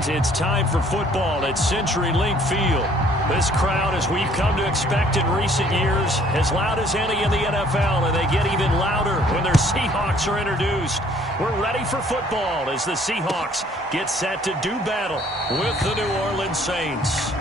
fans, it's time for football at CenturyLink Field. This crowd, as we've come to expect in recent years, as loud as any in the NFL, and they get even louder when their Seahawks are introduced. We're ready for football as the Seahawks get set to do battle with the New Orleans Saints.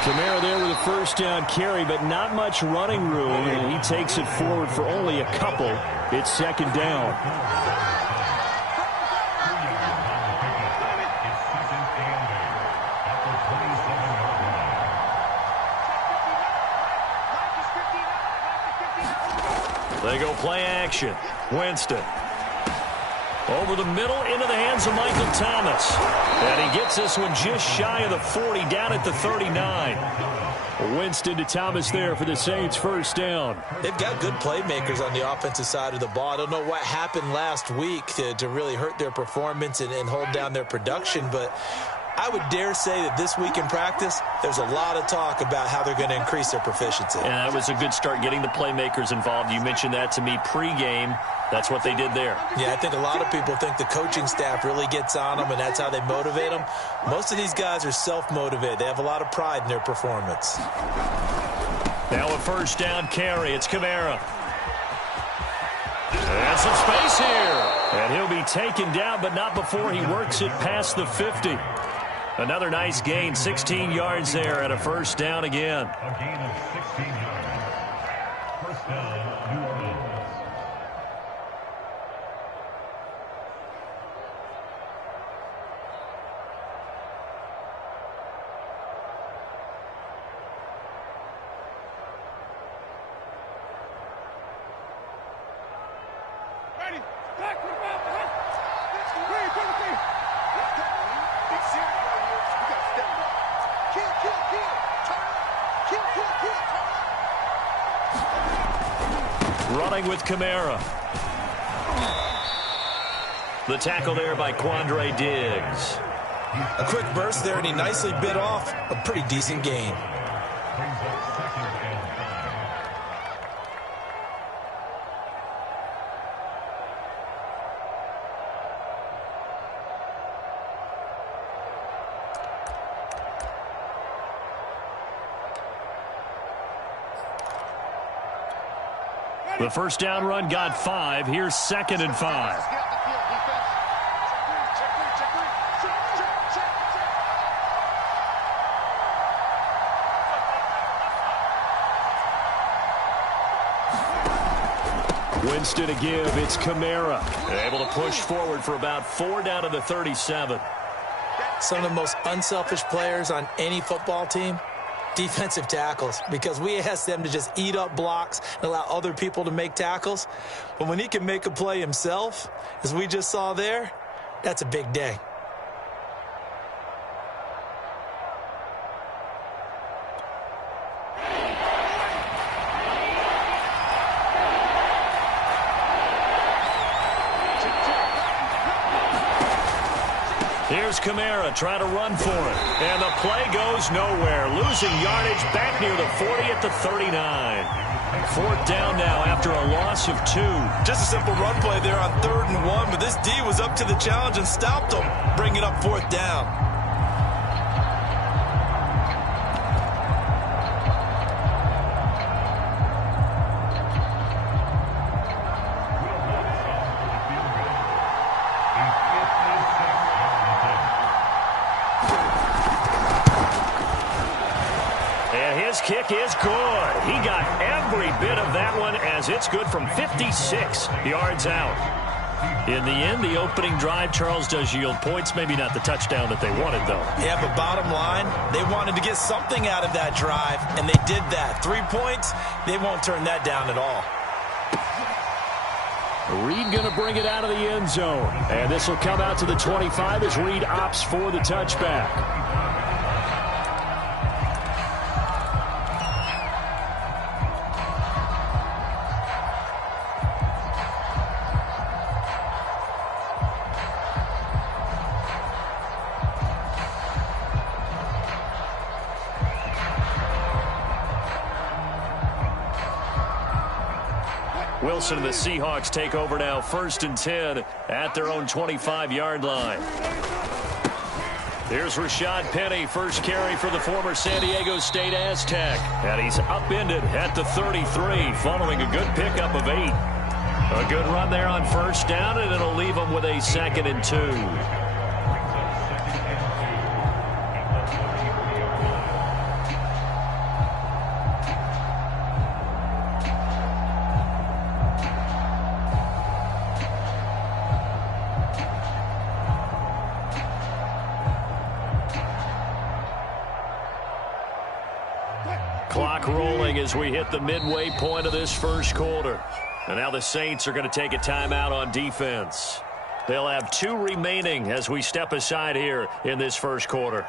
Kamara there with a first down carry, but not much running room, and he takes it forward for only a couple. It's second down. They go play action. Winston. Over the middle, into the hands of Michael Thomas. And he gets this one just shy of the 40, down at the 39. Winston to Thomas there for the Saints' first down. They've got good playmakers on the offensive side of the ball. I don't know what happened last week to really hurt their performance and hold down their production, but I would dare say that this week in practice, there's a lot of talk about how they're going to increase their proficiency. And that was a good start, getting the playmakers involved. You mentioned that to me pregame. That's what they did there. Yeah, I think a lot of people think the coaching staff really gets on them, and that's how they motivate them. Most of these guys are self-motivated. They have a lot of pride in their performance. Now a first down carry. It's Kamara. And some space here. And he'll be taken down, but not before he works it past the 50. Another nice gain, 16 yards there, and a first down again. A gain of 16 yards. First down, New Orleans. Ready? Back with my back. Ready, baby. Big series right here. We got to step up. Kill, kill, kill. Turn up. Kill, kill, kill. Turn up. Running with Kamara. The tackle there by Quandre Diggs. A quick burst there, and he nicely bit off a pretty decent gain. Brings up second and 5. The first down run got 5. Here's second and 5. Winston to give. It's Kamara. Able to push forward for about 4 down to the 37. Some of the most unselfish players on any football team, defensive tackles, because we ask them to just eat up blocks and allow other people to make tackles. But when he can make a play himself, as we just saw there, that's a big day. Here's Kamara trying to run for it. And the play goes nowhere. Losing yardage back near the 40 at the 39. 4th down now after a loss of 2. Just a simple run play there on 3rd and 1, but this D was up to the challenge and stopped him, bringing up 4th down. His kick is good. He got every bit of that one as it's good from 56 yards out. In the end, the opening drive, Charles, does yield points. Maybe not the touchdown that they wanted, though. Yeah, but bottom line, they wanted to get something out of that drive, and they did that. 3 points, they won't turn that down at all. Reed going to bring it out of the end zone. And this will come out to the 25 as Reed opts for the touchback. Wilson and the Seahawks take over now, 1st and 10 at their own 25-yard line. Here's Rashad Penny, first carry for the former San Diego State Aztec. And he's upended at the 33 following a good pickup of 8. A good run there on 1st down, and it'll leave him with a 2nd and 2. Clock rolling as we hit the midway point of this first quarter. And now the Saints are going to take a timeout on defense. They'll have 2 remaining as we step aside here in this first quarter.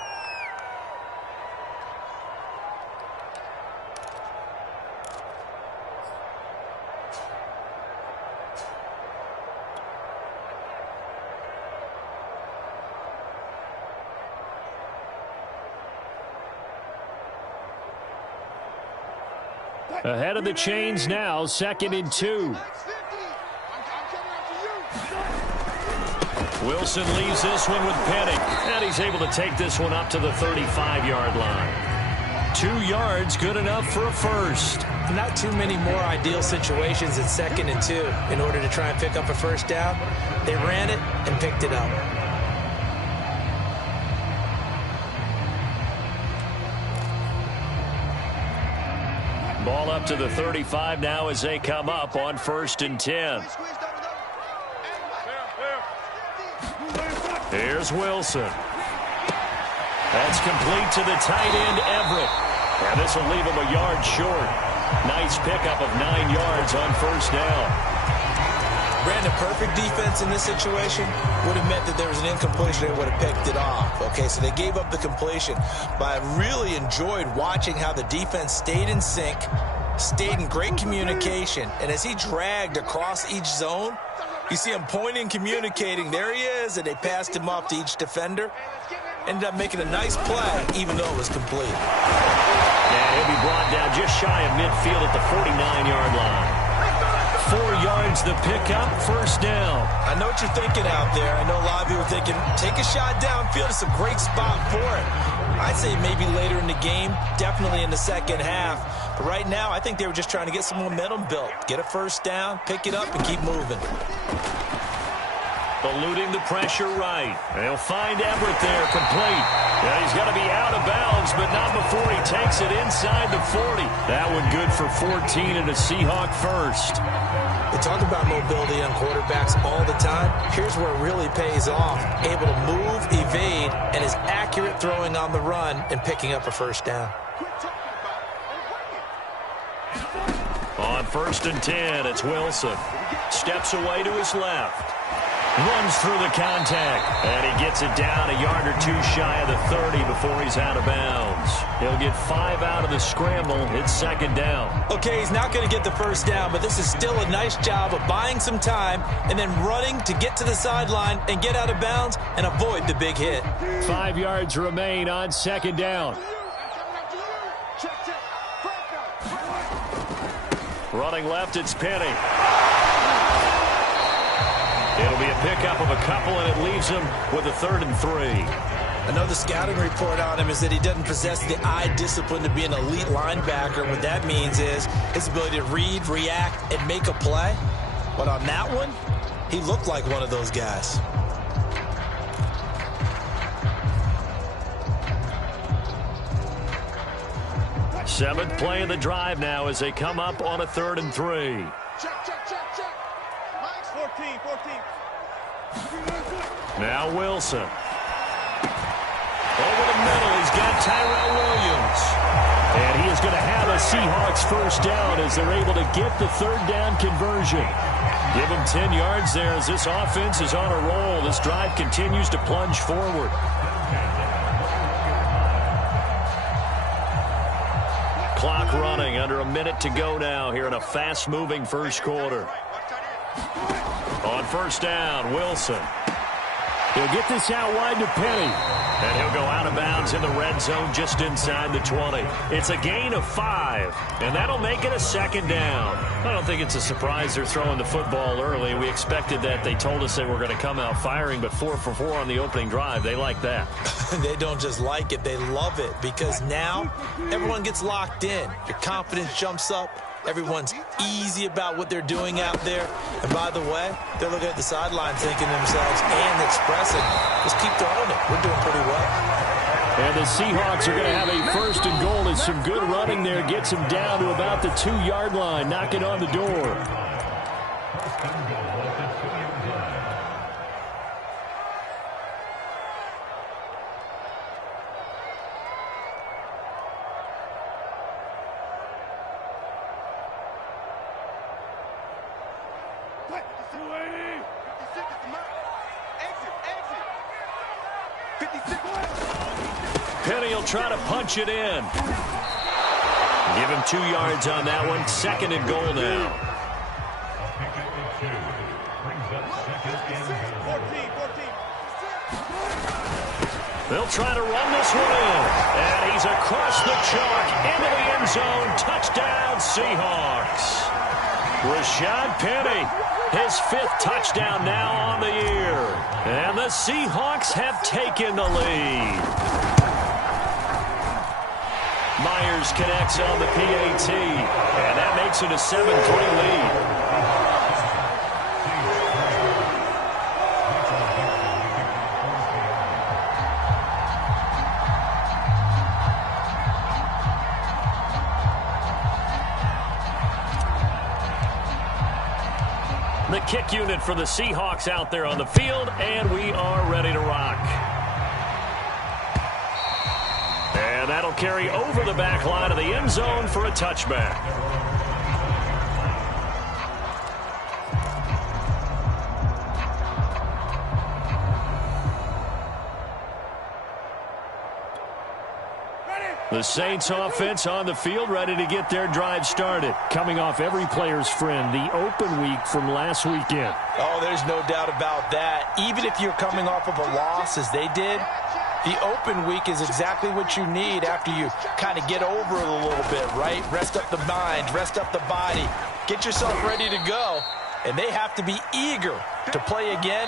Ahead of the chains now, 2nd and 2. Wilson leaves this one with Penny, and he's able to take this one up to the 35-yard line. 2 yards, good enough for a first. Not too many more ideal situations at 2nd and 2 in order to try and pick up a first down. They ran it and picked it up. Ball up to the 35 now as they come up on 1st and 10. Here's Wilson. That's complete to the tight end, Everett. And this will leave him a yard short. Nice pickup of 9 yards on 1st down. Brandon, perfect defense in this situation would have meant that there was an incompletion. They would have picked it off. Okay, so they gave up the completion. But I really enjoyed watching how the defense stayed in sync, stayed in great communication. And as he dragged across each zone, you see him pointing, communicating. There he is, and they passed him off to each defender. Ended up making a nice play, even though it was complete. Yeah, he'll be brought down just shy of midfield at the 49-yard line. 4 yards the pickup, 1st down. I know what you're thinking out there. I know a lot of you are thinking, take a shot downfield. It's a great spot for it. I'd say maybe later in the game, definitely in the second half. But right now, I think they were just trying to get some momentum built. Get a 1st down, pick it up, and keep moving. Eluding the pressure right. And he'll find Everett there, complete. And he's going to be out of bounds, but not before he takes it inside the 40. That one good for 14 and a Seahawk first. They talk about mobility on quarterbacks all the time. Here's where it really pays off. Able to move, evade, and is accurate throwing on the run and picking up a 1st down. On 1st and 10, it's Wilson. Steps away to his left. Runs through the contact, and he gets it down a yard or 2 shy of the 30 before he's out of bounds. He'll get 5 out of the scramble. It's 2nd down. Okay, he's not going to get the 1st down, but this is still a nice job of buying some time and then running to get to the sideline and get out of bounds and avoid the big hit. 5 yards remain on 2nd down. Running left, it's Penny. It'll be a pickup of a couple, and it leaves him with a 3rd and 3. I know the scouting report on him is that he doesn't possess the eye discipline to be an elite linebacker. What that means is his ability to read, react, and make a play. But on that one, he looked like one of those guys. Seventh play of the drive now as they come up on a 3rd and 3. Check. Mike's 14. Now Wilson. Over the middle, he's got Tyrell Williams. And he is going to have a Seahawks first down as they're able to get the third down conversion. Give him 10 yards there as this offense is on a roll. This drive continues to plunge forward. Clock running, under a minute to go now here in a fast-moving first quarter. On first down, Wilson. He'll get this out wide to Penny. And he'll go out of bounds in the red zone just inside the 20. It's a gain of 5, and that'll make it a second down. I don't think it's a surprise they're throwing the football early. We expected that. They told us they were going to come out firing, but 4 for 4 on the opening drive. They like that. They don't just like it, they love it, because now everyone gets locked in. Your confidence jumps up. Everyone's easy about what they're doing out there. And by the way, they're looking at the sideline thinking to themselves and expressing, just keep throwing it. We're doing pretty well. And the Seahawks are going to have a first and goal as some good running there gets them down to about the 2-yard line, knocking on the door. Penny will try to punch it in. Give him 2 yards on that one. Second and goal now. They'll try to run this one in. And he's across the chalk into the end zone. Touchdown, Seahawks. Rashad Penny, his 5th touchdown now on the year. And the Seahawks have taken the lead. Myers connects on the PAT, and that makes it a 7-3 lead. The kick unit for the Seahawks out there on the field, and we are ready to rock. And that'll carry over the back line of the end zone for a touchback. The Saints offense on the field, ready to get their drive started. Coming off every player's friend, the open week from last weekend. Oh, there's no doubt about that. Even if you're coming off of a loss as they did, the open week is exactly what you need after you kind of get over it a little bit, right? Rest up the mind, rest up the body, get yourself ready to go. And they have to be eager to play again,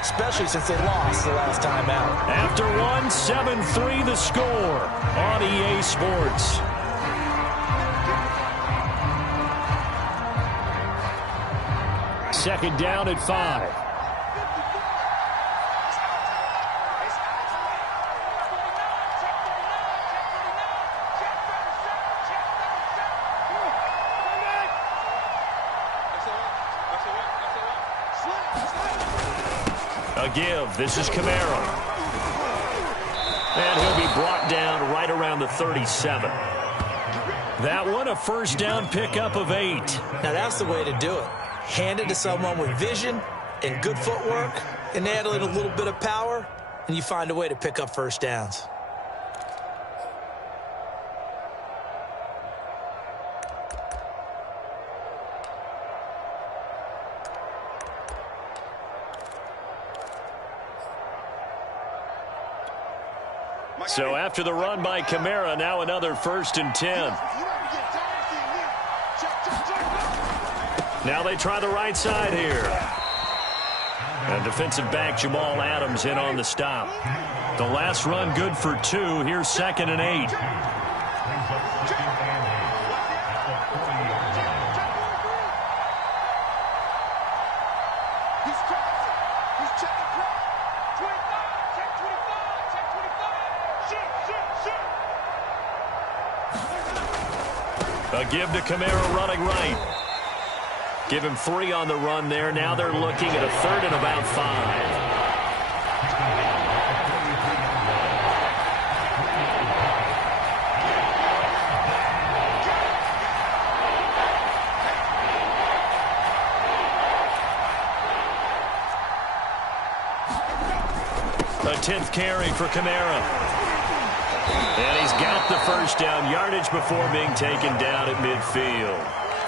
especially since they lost the last time out. After one, 7-3 the score on EA Sports. Second down at 5. A give. This is Kamara. And he'll be brought down right around the 37. That one, a first down pickup of 8. Now, that's the way to do it. Hand it to someone with vision and good footwork, and add in a little bit of power, and you find a way to pick up first downs. So after the run by Kamara, now another 1st and 10. Now they try the right side here. And defensive back Jamal Adams in on the stop. The last run good for 2. Here's 2nd and 8. A give to Kamara running right. Give him 3 on the run there. Now they're looking at a 3rd and about 5. A 10th carry for Kamara. And he's got the first down, yardage before being taken down at midfield.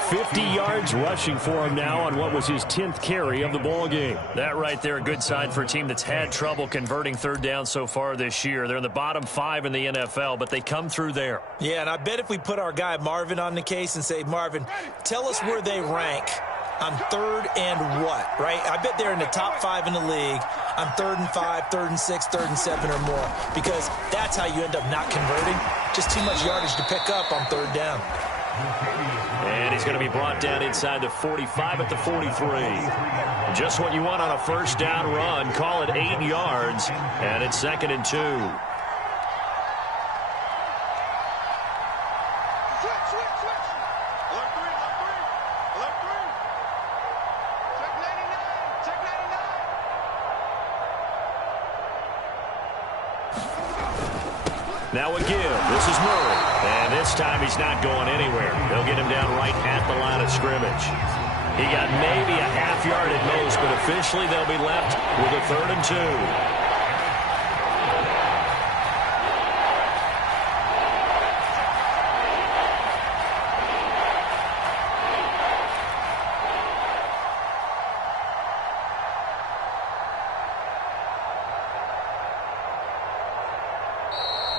50 yards rushing for him now on what was his 10th carry of the ball game. That right there, a good sign for a team that's had trouble converting 3rd down so far this year. They're in the bottom 5 in the NFL, but they come through there. Yeah, and I bet if we put our guy Marvin on the case and say, Marvin, tell us where they rank on 3rd and what, right? I bet they're in the top 5 in the league on 3rd and 5, 3rd and 6, 3rd and 7 or more, because that's how you end up not converting. Just too much yardage to pick up on 3rd down. And he's going to be brought down inside the 45 at the 43. Just what you want on a first down run. Call it 8 yards, and it's 2nd and 2. Now a give. This is Murray. And this time he's not going anywhere. They'll get him down right at the line of scrimmage. He got maybe a half yard at most, but officially they'll be left with a 3rd and 2.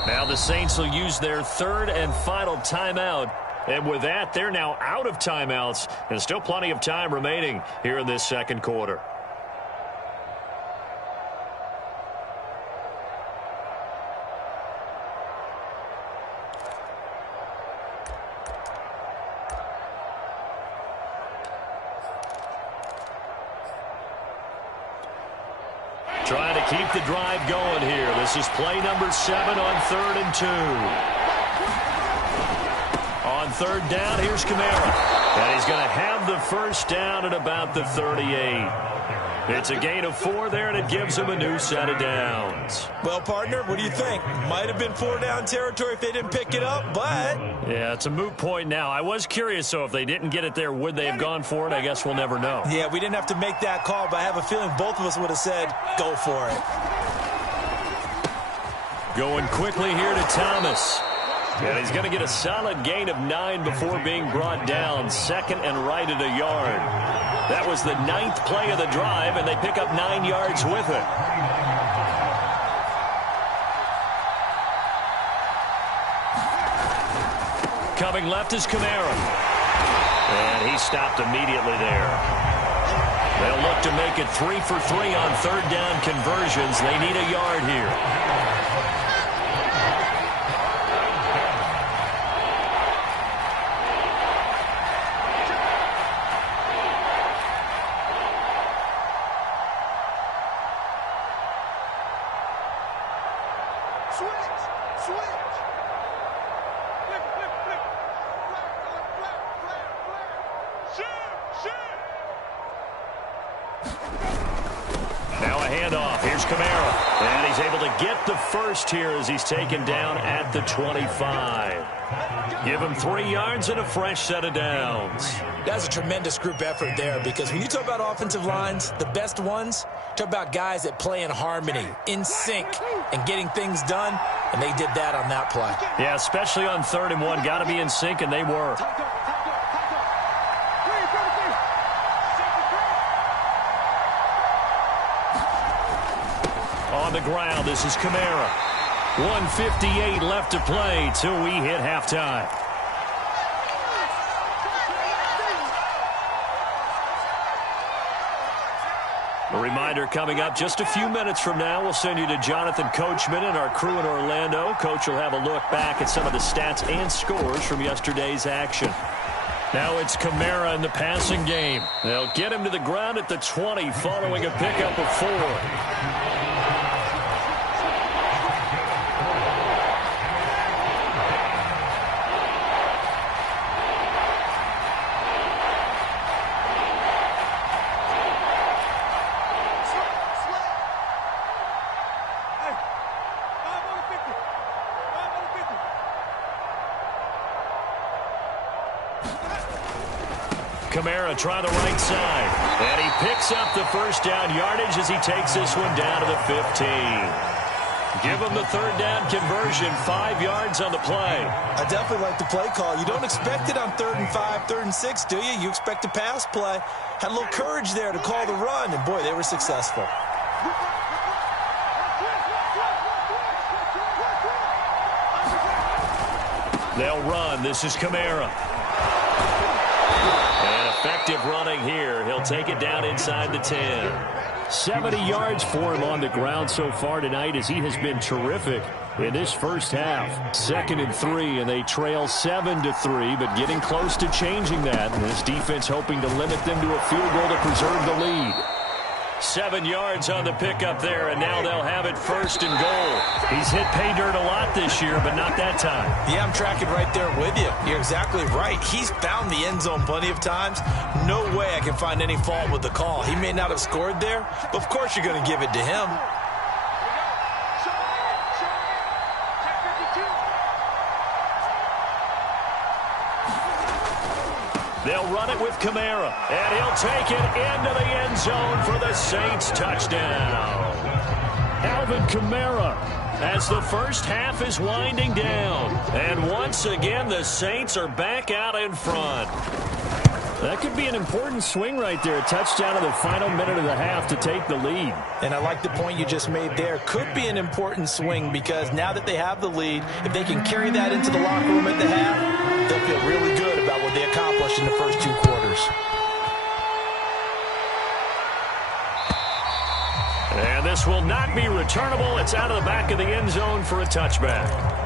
Now the Saints will use their 3rd and final timeout. And with that, they're now out of timeouts. And still plenty of time remaining here in this 2nd quarter. Trying to keep the drive going here. This is play number 7 on 3rd and 2. On 3rd down, here's Kamara. And he's going to have the first down at about the 38. It's a gain of 4 there, and it gives him a new set of downs. Well, partner, what do you think? Might have been 4-down territory if they didn't pick it up, but... Yeah, it's a moot point now. I was curious, so if they didn't get it there, would they have gone for it? I guess we'll never know. Yeah, we didn't have to make that call, but I have a feeling both of us would have said, go for it. Going quickly here to Thomas. And he's going to get a solid gain of 9 before being brought down. 2nd and right at a yard. That was the 9th play of the drive, and they pick up 9 yards with it. Coming left is Kamara. And he stopped immediately there. They'll look to make it 3 for 3 on 3rd down conversions. They need a yard here. Now a handoff. Here's Kamara. And he's able to get the first here as he's taken down at the 25. Give him 3 yards and a fresh set of downs. That's a tremendous group effort there, because when you talk about offensive lines, the best ones, talk about guys that play in harmony, in sync, and getting things done, and they did that on that play. Yeah, especially on 3rd and 1. Got to be in sync, and they were. On the ground, this is Kamara. 1:58 left to play till we hit halftime. A reminder coming up just a few minutes from now, we'll send you to Jonathan Coachman and our crew in Orlando. Coach will have a look back at some of the stats and scores from yesterday's action. Now it's Kamara in the passing game. They'll get him to the ground at the 20 following a pickup of 4. Kamara try the right side. And he picks up the first down yardage as he takes this one down to the 15. Give him the third down conversion, 5 yards on the play. I definitely like the play call. You don't expect it on 3rd and 5, 3rd and 6, do you? You expect a pass play. Had a little courage there to call the run, and boy, they were successful. They'll run. This is Kamara. And effective running here. He'll take it down inside the 10. 70 yards for him on the ground so far tonight as he has been terrific in this first half. 2nd and 3, and they trail 7-3, but getting close to changing that. And this defense hoping to limit them to a field goal to preserve the lead. 7 yards on the pickup there, and now they'll have it 1st and goal. He's hit pay dirt a lot this year, but not that time. Yeah, I'm tracking right there with you. You're exactly right. He's found the end zone plenty of times. No way I can find any fault with the call. He may not have scored there, but of course you're going to give it to him. They'll run it with Kamara, and he'll take it into the end zone for the Saints touchdown. Alvin Kamara, as the first half is winding down. And once again, the Saints are back out in front. that could be an important swing right there. A touchdown in the final minute of the half to take the lead. And I like the point you just made there. Could be an important swing because now that they have the lead, if they can carry that into the locker room at the half, they'll feel really good about what they accomplished in the first 2 quarters. And this will not be returnable. It's out of the back of the end zone for a touchback.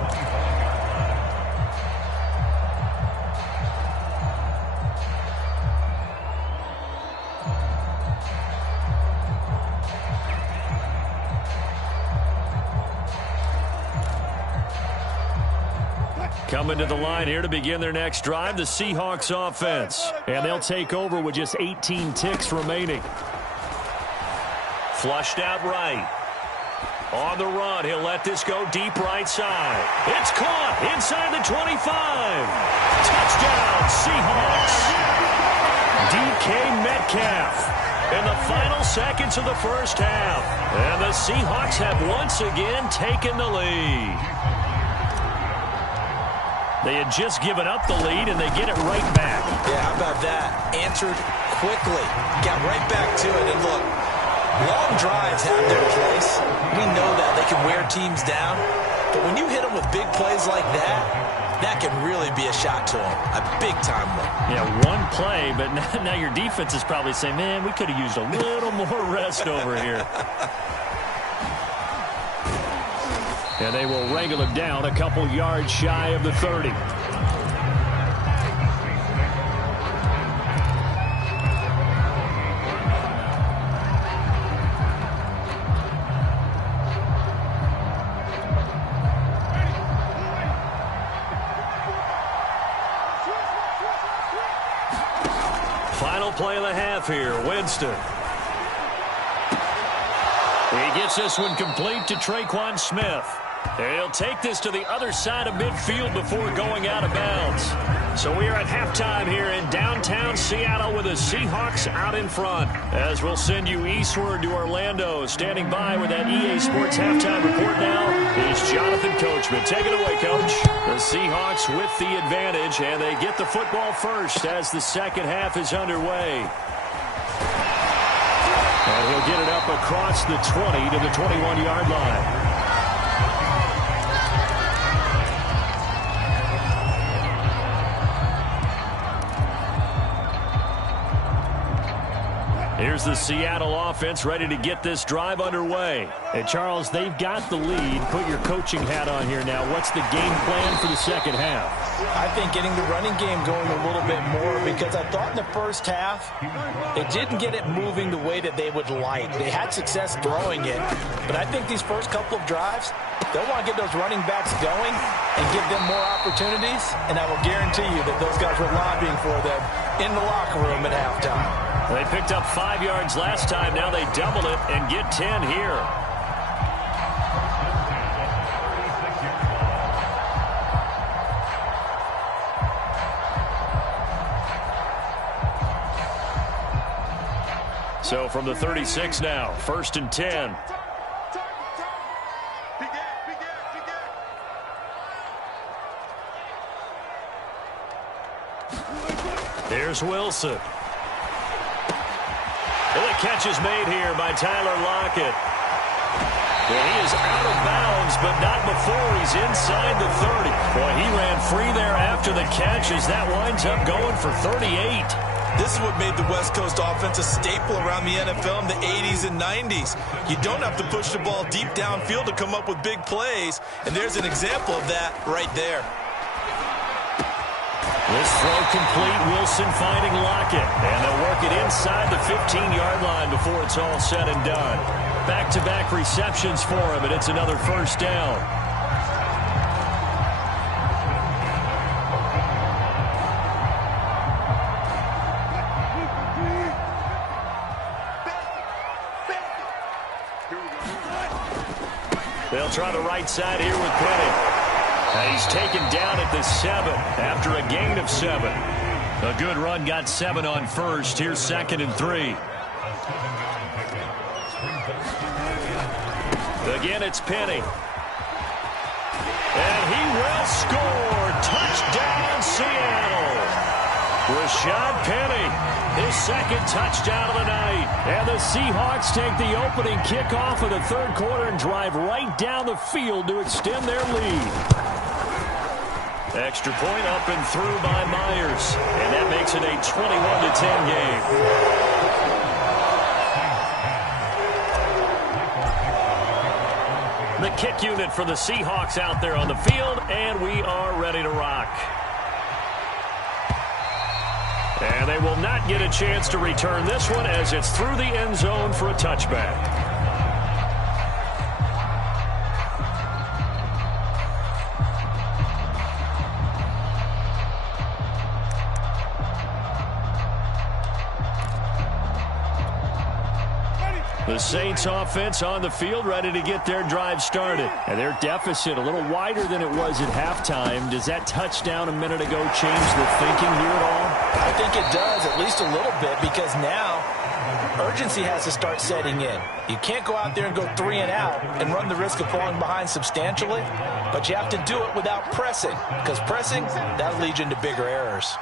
Coming to the line here to begin their next drive, the Seahawks offense. And they'll take over with just 18 ticks remaining. Flushed out right. On the run, he'll let this go deep right side. It's caught inside the 25. Touchdown, Seahawks. DK Metcalf in the final seconds of the first half. And the Seahawks have once again taken the lead. They had just given up the lead, and they get it right back. Yeah, how about that? Answered quickly. Got right back to it. And look, long drives have their place. We know that. They can wear teams down. But when you hit them with big plays like that, that can really be a shot to them. A big-time one. Yeah, one play, but now your defense is probably saying, man, we could have used a little more rest over here. And they will wrangle him down a couple yards shy of the 30. Final play of the half here, Winston. He gets this one complete to Traquan Smith. And he'll take this to the other side of midfield before going out of bounds. So we are at halftime here in downtown Seattle with the Seahawks out in front. As we'll send you eastward to Orlando. Standing by with that EA Sports halftime report now is Jonathan Coachman. Take it away, Coach. The Seahawks with the advantage, and they get the football first as the second half is underway. And he'll get it up across the 20 to the 21-yard line. Here's the Seattle offense ready to get this drive underway. And, Charles, they've got the lead. Put your coaching hat on here now. What's the game plan for the second half? I think getting the running game going a little bit more because I thought in the first half they didn't get it moving the way that they would like. They had success throwing it, but I think these first couple of drives, they'll want to get those running backs going and give them more opportunities, and I will guarantee you that those guys were lobbying for them in the locker room at halftime. They picked up 5 yards last time. Now they double it and get 10 here. So from the 36 now, 1st and 10. Here's Wilson. And the catch is made here by Tyler Lockett. And he is out of bounds, but not before he's inside the 30. Boy, he ran free there after the catch as that winds up going for 38. This is what made the West Coast offense a staple around the NFL in the 80s and 90s. You don't have to push the ball deep downfield to come up with big plays, and there's an example of that right there. This throw complete, Wilson finding Lockett, and they'll work it inside the 15-yard line before it's all said and done. Back-to-back receptions for him, and it's another first down. They'll try the right side here with Penny. He's taken down at the 7 after a gain of 7. A good run, got 7 on first. Here's 2nd and 3. Again, it's Penny. And he will score. Touchdown, Seattle. Rashad Penny, his 2nd touchdown of the night. And the Seahawks take the opening kickoff of the 3rd quarter and drive right down the field to extend their lead. Extra point up and through by Myers. And that makes it a 21-10 game. The kick unit for the Seahawks out there on the field, and we are ready to rock. And they will not get a chance to return this one as it's through the end zone for a touchback. The Saints offense on the field ready to get their drive started. And their deficit a little wider than it was at halftime. Does that touchdown a minute ago change the thinking here at all? I think it does, at least a little bit, because now urgency has to start setting in. You can't go out there and go 3 and out and run the risk of falling behind substantially, but you have to do it without pressing, because pressing, that leads you into bigger errors.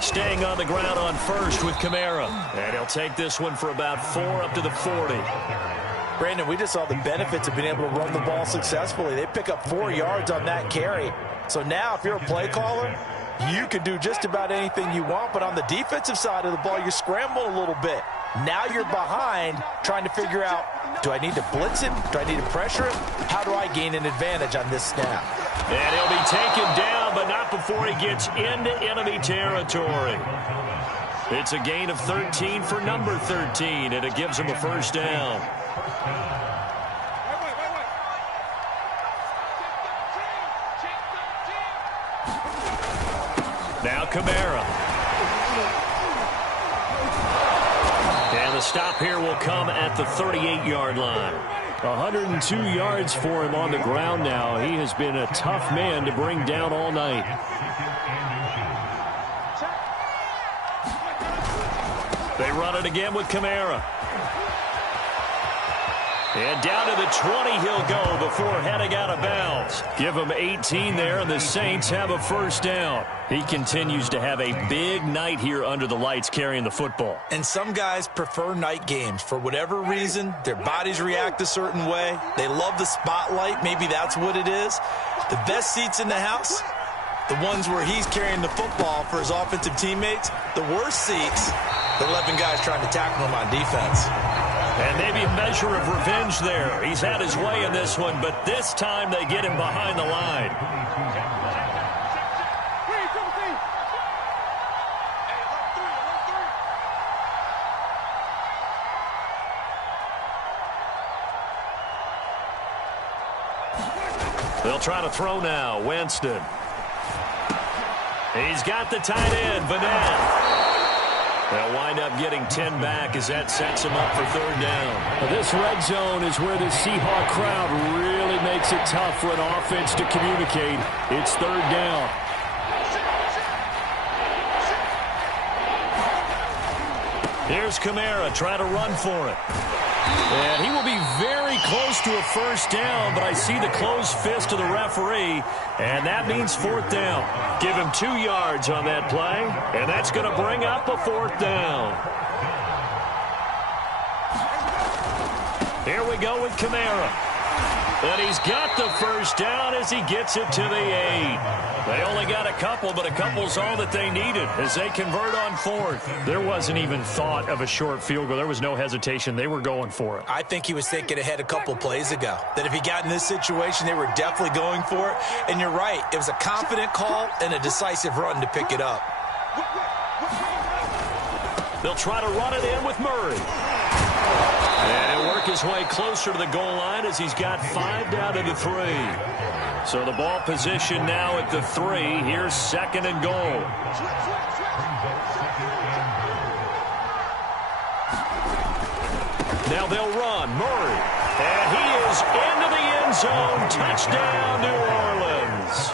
Staying on the ground on first with Kamara. And he'll take this one for about 4 up to the 40. Brandon, we just saw the benefits of being able to run the ball successfully. They pick up 4 yards on that carry. So now if you're a play caller, you can do just about anything you want. But on the defensive side of the ball, you scramble a little bit. Now you're behind trying to figure out, do I need to blitz him? Do I need to pressure him? How do I gain an advantage on this snap? And he'll be taken down, but not before he gets into enemy territory. It's a gain of 13 for number 13, and it gives him a first down. Now Kamara. And the stop here will come at the 38-yard line. 102 yards for him on the ground now. He has been a tough man to bring down all night. They run it again with Kamara. And down to the 20 he'll go before heading out of bounds. Give him 18 there, and the Saints have a first down. He continues to have a big night here under the lights carrying the football. And some guys prefer night games. For whatever reason, their bodies react a certain way. They love the spotlight. Maybe that's what it is. The best seats in the house, the ones where he's carrying the football for his offensive teammates. The worst seats, the 11 guys trying to tackle him on defense. And maybe a measure of revenge there. He's had his way in this one, but this time they get him behind the line. They'll try to throw now. Winston. He's got the tight end, Vanette. They'll wind up getting 10 back as that sets them up for third down. This red zone is where the Seahawk crowd really makes it tough for an offense to communicate. It's third down. Here's Kamara trying to run for it. And he will be very close to a first down, but I see the closed fist of the referee, and that means fourth down. Give him 2 yards on that play, and that's going to bring up a fourth down. Here we go with Kamara. And he's got the first down as he gets it to the 8. They only got a couple, but a couple's all that they needed as they convert on fourth. There wasn't even thought of a short field goal. There was no hesitation. They were going for it. I think he was thinking ahead a couple plays ago, that if he got in this situation, they were definitely going for it. And you're right, it was a confident call and a decisive run to pick it up. They'll try to run it in with Murray. And he'll work his way closer to the goal line as he's got 5 down to the 3. So the ball position now at the 3. Here's second and goal. Now they'll run. Murray. And he is into the end zone. Touchdown, New Orleans.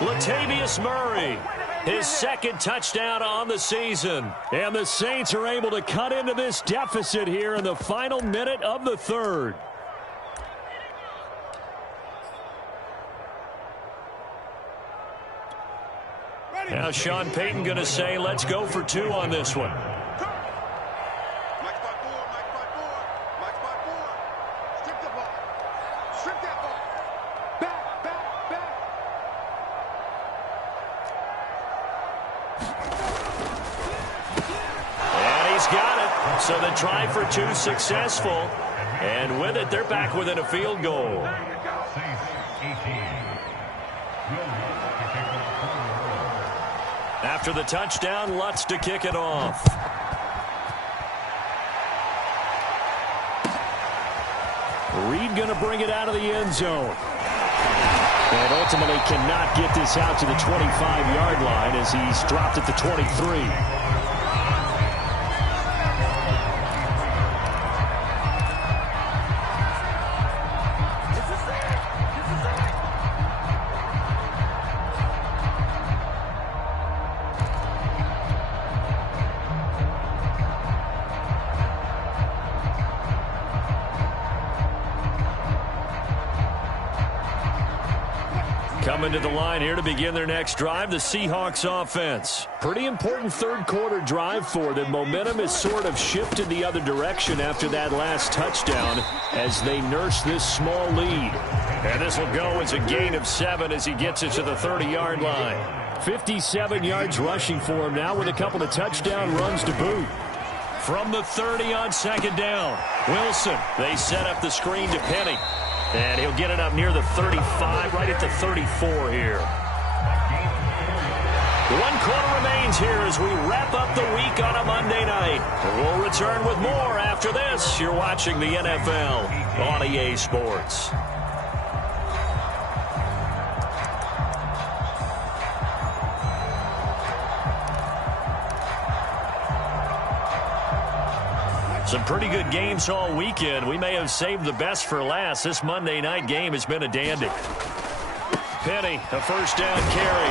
Latavius Murray. His second touchdown on the season. And the Saints are able to cut into this deficit here in the final minute of the third. Now Sean Payton going to say, let's go for 2 on this one. So the try for 2 successful. And with it, they're back within a field goal. After the touchdown, Lutz to kick it off. Reed going to bring it out of the end zone. And ultimately cannot get this out to the 25-yard line as he's dropped at the 23. Coming to the line here to begin their next drive, the Seahawks offense. Pretty important third quarter drive for them. Momentum has sort of shifted the other direction after that last touchdown as they nurse this small lead. And this will go as a gain of 7 as he gets it to the 30-yard line. 57 yards rushing for him now with a couple of touchdown runs to boot. From the 30 on second down, Wilson. They set up the screen to Penny. And he'll get it up near the 35, right at the 34 here. 1 quarter remains here as we wrap up the week on a Monday night. We'll return with more after this. You're watching the NFL on EA Sports. Some pretty good games all weekend. We may have saved the best for last. This Monday night game has been a dandy. Penny, a first down carry.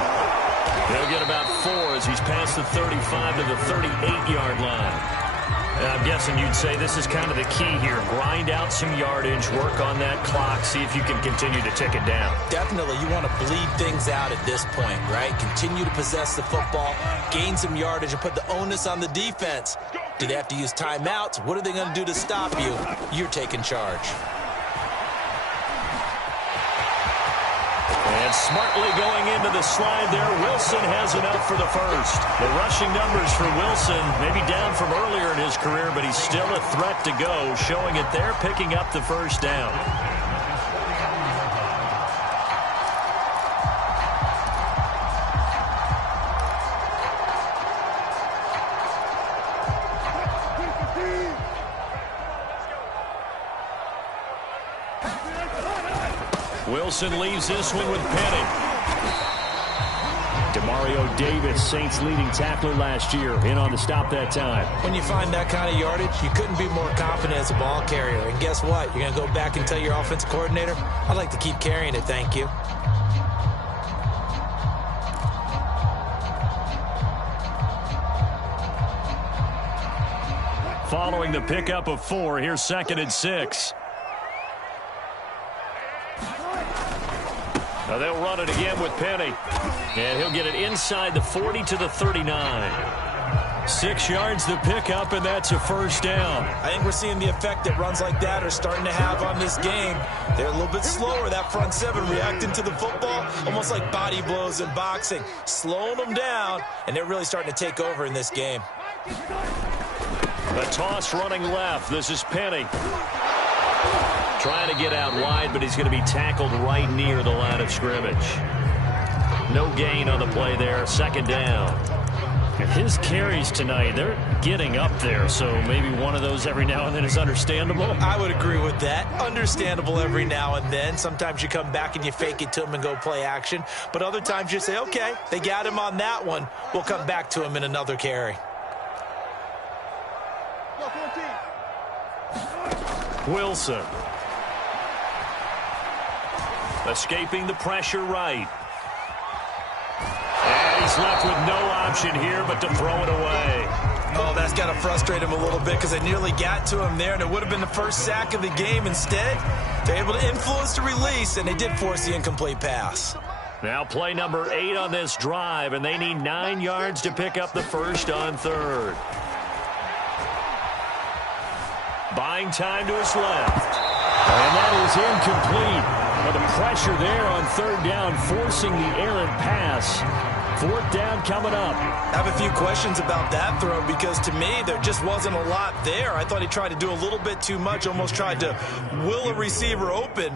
He'll get about 4 as he's past the 35 to the 38-yard line. And I'm guessing you'd say this is kind of the key here. Grind out some yardage, work on that clock, see if you can continue to tick it down. Definitely, you want to bleed things out at this point, right? Continue to possess the football, gain some yardage, and put the onus on the defense. Do they have to use timeouts? What are they going to do to stop you? You're taking charge. And smartly going into the slide there, Wilson has enough for the first. The rushing numbers for Wilson maybe down from earlier in his career, but he's still a threat to go, showing it there, picking up the first down. Wilson leaves this one with Penny. Mario Davis, Saints leading tackler last year, in on the stop that time. When you find that kind of yardage, you couldn't be more confident as a ball carrier. And guess what? You're going to go back and tell your offensive coordinator, I'd like to keep carrying it, thank you. Following the pickup of 4, here's 2nd and 6. Now they'll run it again with Penny. And he'll get it inside the 40 to the 39. 6 yards the pickup, and that's a first down. I think we're seeing the effect that runs like that are starting to have on this game. They're a little bit slower, that front 7, reacting to the football, almost like body blows in boxing, slowing them down, and they're really starting to take over in this game. The toss running left. This is Penny. Trying to get out wide, but he's going to be tackled right near the line of scrimmage. No gain on the play there. 2nd down. And his carries tonight, they're getting up there, so maybe one of those every now and then is understandable. I would agree with that. Understandable every now and then. Sometimes you come back and you fake it to him and go play action. But other times you say, okay, they got him on that one. We'll come back to him in another carry. Wilson. Escaping the pressure right. And he's left with no option here but to throw it away. Oh, that's got to frustrate him a little bit because they nearly got to him there, and it would have been the first sack of the game. Instead, they're able to influence the release, and they did force the incomplete pass. Now play number 8 on this drive, and they need 9 yards to pick up the first on 3rd. Buying time to his left. And that is incomplete. Well, the pressure there on 3rd down, forcing the errant pass. 4th down coming up. I have a few questions about that throw because to me there just wasn't a lot there. I thought he tried to do a little bit too much, almost tried to will a receiver open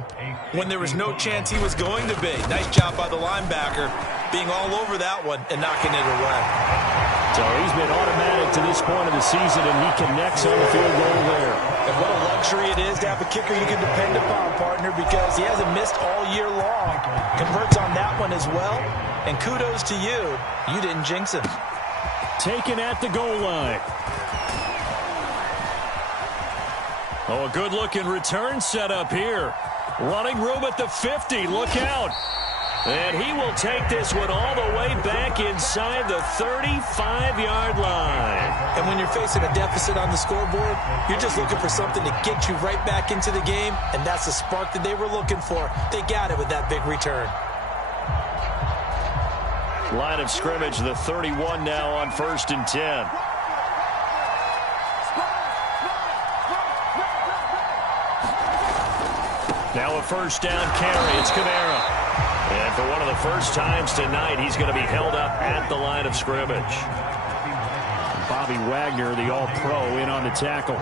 when there was no chance he was going to be. Nice job by the linebacker being all over that one and knocking it away. So he's been automatic to this point of the season, and he connects on the field goal there. And what a luxury it is to have a kicker you can depend upon, partner, because he hasn't missed all year long. Converts on that one as well. And kudos to you. You didn't jinx him. Taken at the goal line. Oh, a good-looking return set up here. Running room at the 50. Look out. And he will take this one all the way back inside the 35-yard line. And when you're facing a deficit on the scoreboard, you're just looking for something to get you right back into the game, and that's the spark that they were looking for. They got it with that big return. Line of scrimmage, the 31 now on 1st and 10. Now a first down carry. It's Kamara. And for one of the first times tonight, he's going to be held up at the line of scrimmage. Bobby Wagner, the all-pro, in on the tackle.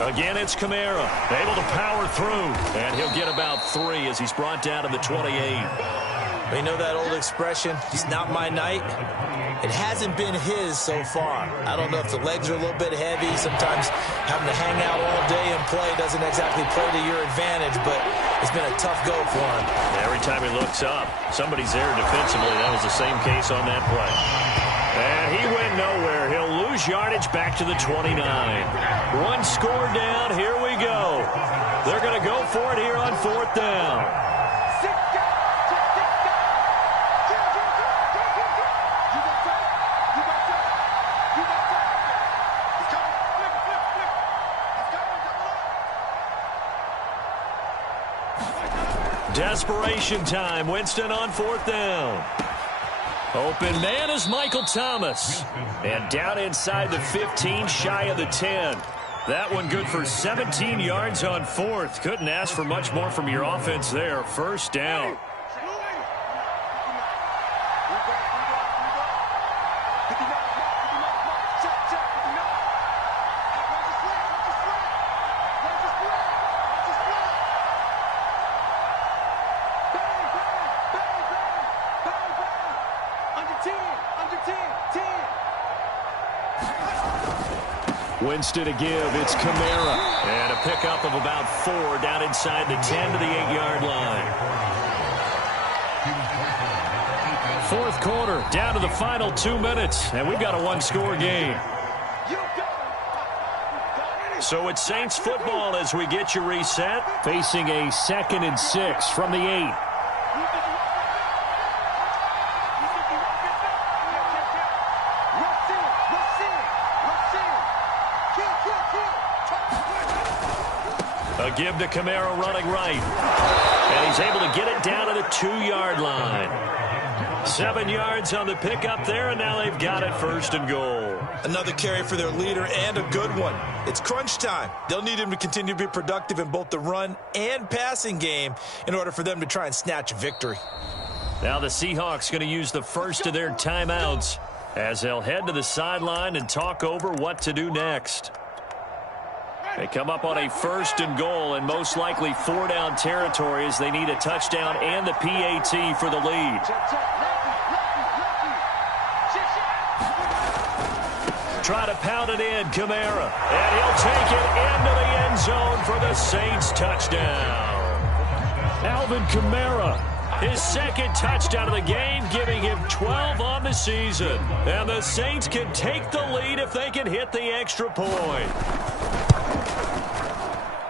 Again, it's Kamara, able to power through. And he'll get about 3 as he's brought down to the 28. You know that old expression, it's not my night? It hasn't been his so far. I don't know if the legs are a little bit heavy. Sometimes having to hang out all day and play doesn't exactly play to your advantage, but it's been a tough go for him. Every time he looks up, somebody's there defensively. That was the same case on that play. And he went nowhere. He'll lose yardage back to the 29. One score down. Here we go. They're going to go for it here on 4th down. Desperation time. Winston on 4th down. Open man is Michael Thomas. And down inside the 15, shy of the 10. That one good for 17 yards on 4th. Couldn't ask for much more from your offense there. First down. Winston to give. It's Kamara. And a pickup of about 4 down inside the 10 to the 8-yard line. Fourth quarter, down to the final 2 minutes, and we've got a one-score game. So it's Saints football as we get you reset. Facing a 2nd and 6 from the 8. A give to Kamara running right. And he's able to get it down to the 2-yard line. 7 yards on the pickup there, and now they've got it 1st and goal. Another carry for their leader, and a good one. It's crunch time. They'll need him to continue to be productive in both the run and passing game in order for them to try and snatch a victory. Now the Seahawks going to use the first of their timeouts as they'll head to the sideline and talk over what to do next. They come up on a 1st and goal, and most likely 4-down territory as they need a touchdown and the PAT for the lead. Try to pound it in, Kamara. And he'll take it into the end zone for the Saints touchdown. Alvin Kamara. His 2nd touchdown of the game, giving him 12 on the season. And the Saints can take the lead if they can hit the extra point.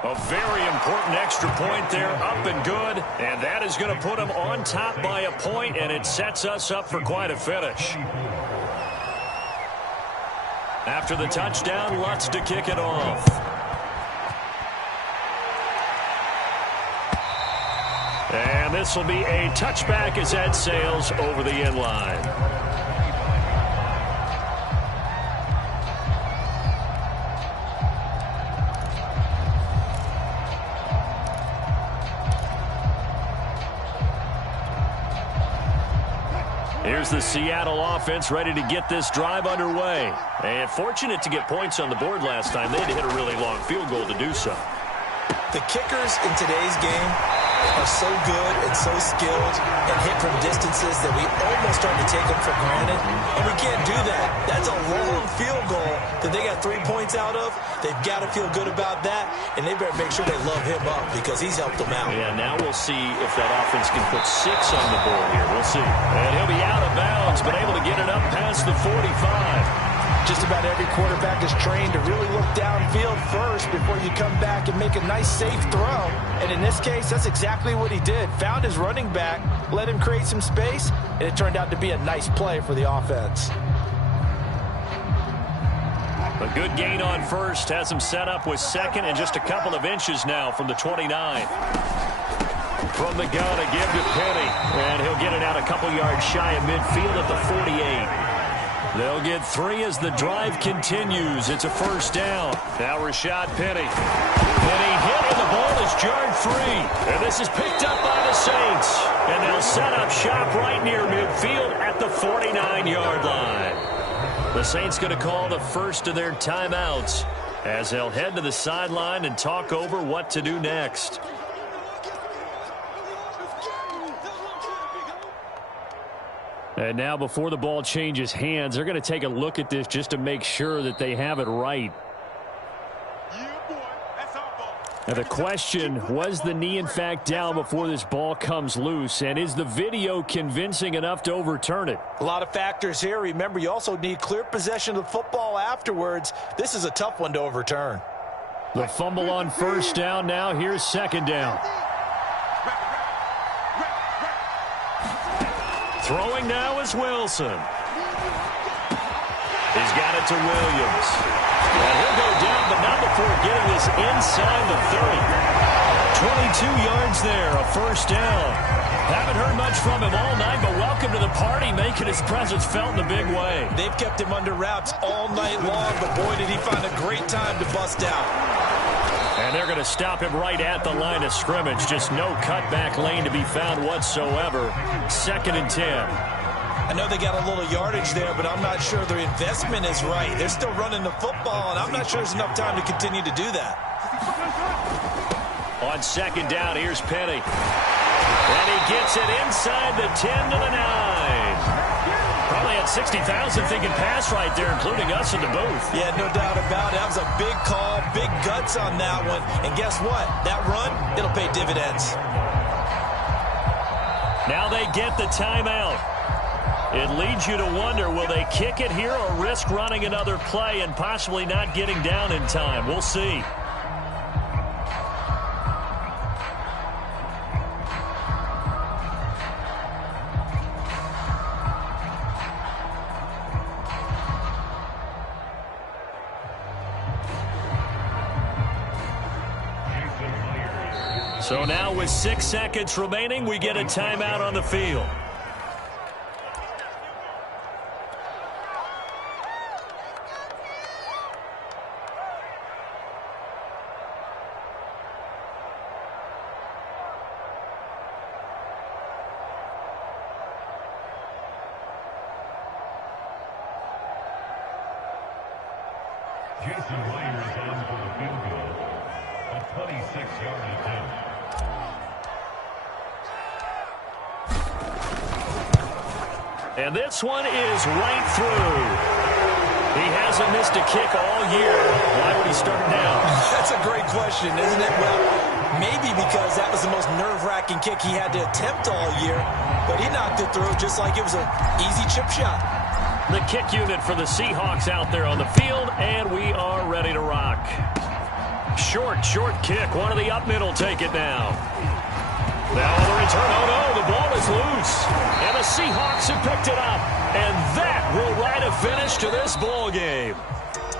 A very important extra point there, up and good. And that is going to put them on top by a point, and it sets us up for quite a finish. After the touchdown, Lutz to kick it off. And this will be a touchback as that sails over the end line. Here's the Seattle offense ready to get this drive underway. And fortunate to get points on the board last time. They had to hit a really long field goal to do so. The kickers in today's game are so good and so skilled and hit from distances that we almost start to take them for granted. And we can't do that. That's a long field goal that they got 3 points out of. They've got to feel good about that, and they better make sure they love him up because he's helped them out. Yeah, now we'll see if that offense can put 6 on the board here. We'll see. And he'll be out of bounds, but able to get it up past the 45. Just about every quarterback is trained to really look downfield first before you come back and make a nice, safe throw. And in this case, that's exactly what he did. Found his running back, let him create some space, and it turned out to be a nice play for the offense. A good gain on first. Has him set up with 2nd and just a couple of inches now from the 29. From the gun, a give to Penny. And he'll get it out a couple yards shy of midfield at the 48. They'll get 3 as the drive continues. It's a 1st down. Now Rashad Penny. Penny hit, and the ball is jarred free. And this is picked up by the Saints. And they'll set up shop right near midfield at the 49-yard line. The Saints going to call the first of their timeouts as they'll head to the sideline and talk over what to do next. And now before the ball changes hands, they're going to take a look at this just to make sure that they have it right. Now the question, was the knee in fact down before this ball comes loose? And is the video convincing enough to overturn it? A lot of factors here. Remember, you also need clear possession of the football afterwards. This is a tough one to overturn. The fumble on 1st down. Now here's 2nd down. Throwing now is Wilson. He's got it to Williams. And he'll go down, but not before getting this inside the 30. 22 yards there, a 1st down. Haven't heard much from him all night, but welcome to the party, making his presence felt in a big way. They've kept him under wraps all night long, but boy, did he find a great time to bust out. And they're going to stop him right at the line of scrimmage. Just no cutback lane to be found whatsoever. 2nd and 10. I know they got a little yardage there, but I'm not sure their investment is right. They're still running the football, and I'm not sure there's enough time to continue to do that. On 2nd down, here's Penny. And he gets it inside the 10 to the 9. Probably probably had 60,000 thinking pass right there, including us in the booth. Yeah, no doubt about it. That was a big call, big guts on that one. And guess what? That run, it'll pay dividends. Now they get the timeout. It leads you to wonder, will they kick it here or risk running another play and possibly not getting down in time? We'll see. So now with 6 seconds remaining, we get a timeout on the field. Jason Myers on for the field goal. A 26-yard attempt. And this one is right through. He hasn't missed a kick all year. Why would he start now? That's a great question, isn't it? Well, maybe because that was the most nerve-wracking kick he had to attempt all year, but he knocked it through just like it was an easy chip shot. The kick unit for the Seahawks out there on the field, and we are ready to rock. Short kick. One of the up middle take it now. Now on the return, oh no, the ball is loose. And the Seahawks have picked it up. And that will write a finish to this ball game.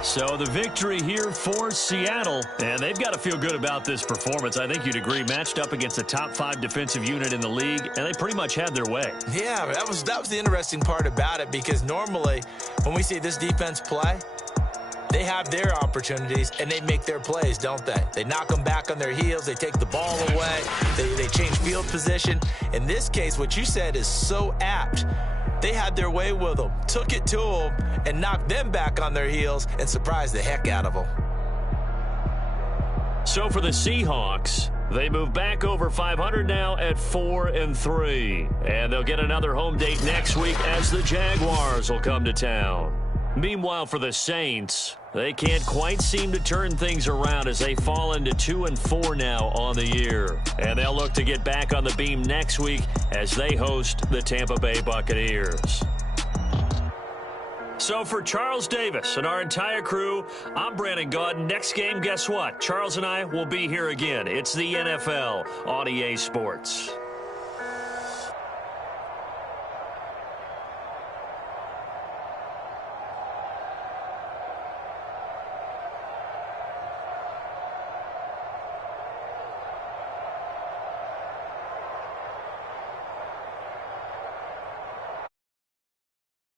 So the victory here for Seattle, and they've got to feel good about this performance. I think you'd agree, matched up against a top 5 defensive unit in the league, and they pretty much had their way. Yeah, that was the interesting part about it, because normally when we see this defense play, they have their opportunities, and they make their plays, don't they? They knock them back on their heels. They take the ball away. They change field position. In this case, what you said is so apt. They had their way with them, took it to them, and knocked them back on their heels and surprised the heck out of them. So for the Seahawks, they move back over 500 now at 4-3. And they'll get another home date next week as the Jaguars will come to town. Meanwhile, for the Saints, they can't quite seem to turn things around as they fall into 2-4 now on the year. And they'll look to get back on the beam next week as they host the Tampa Bay Buccaneers. So for Charles Davis and our entire crew, I'm Brandon Gaudin. Next game, guess what? Charles and I will be here again. It's the NFL on EA Sports.